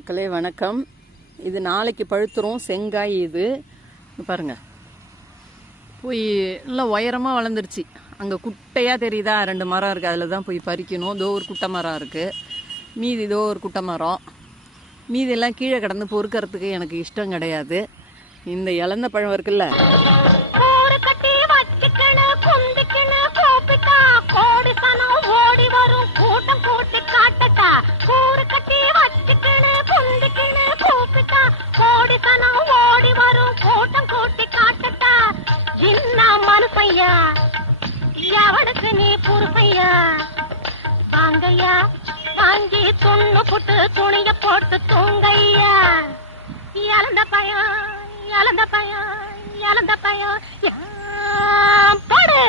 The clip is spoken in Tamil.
மக்களே வணக்கம். இது நாளைக்கு பழுத்துரும் செங்காய். இது பாருங்க, போய் நல்லா உயரமாக வளர்ந்துருச்சு. அங்கே குட்டையாக தெரியுதா, 2 மரம் இருக்குது, அதில் தான் போய் பறிக்கணும். இதோ ஒரு குட்டை மரம் இருக்குது, மீதி இதோ ஒரு குட்டை மரம். மீதெல்லாம் கீழே கிடந்து பொறுக்கிறதுக்கு எனக்கு இஷ்டம் கிடையாது. இந்த இழந்த பழம் இருக்குல்ல, எவனுக்கு நீ பொறுப்பையா வாங்கையா, வாங்கி துண்ணு புட்டு துணிய போட்டு தூங்கையா. இழந்த பயம் இழந்த பயம் இழந்த பயம் படு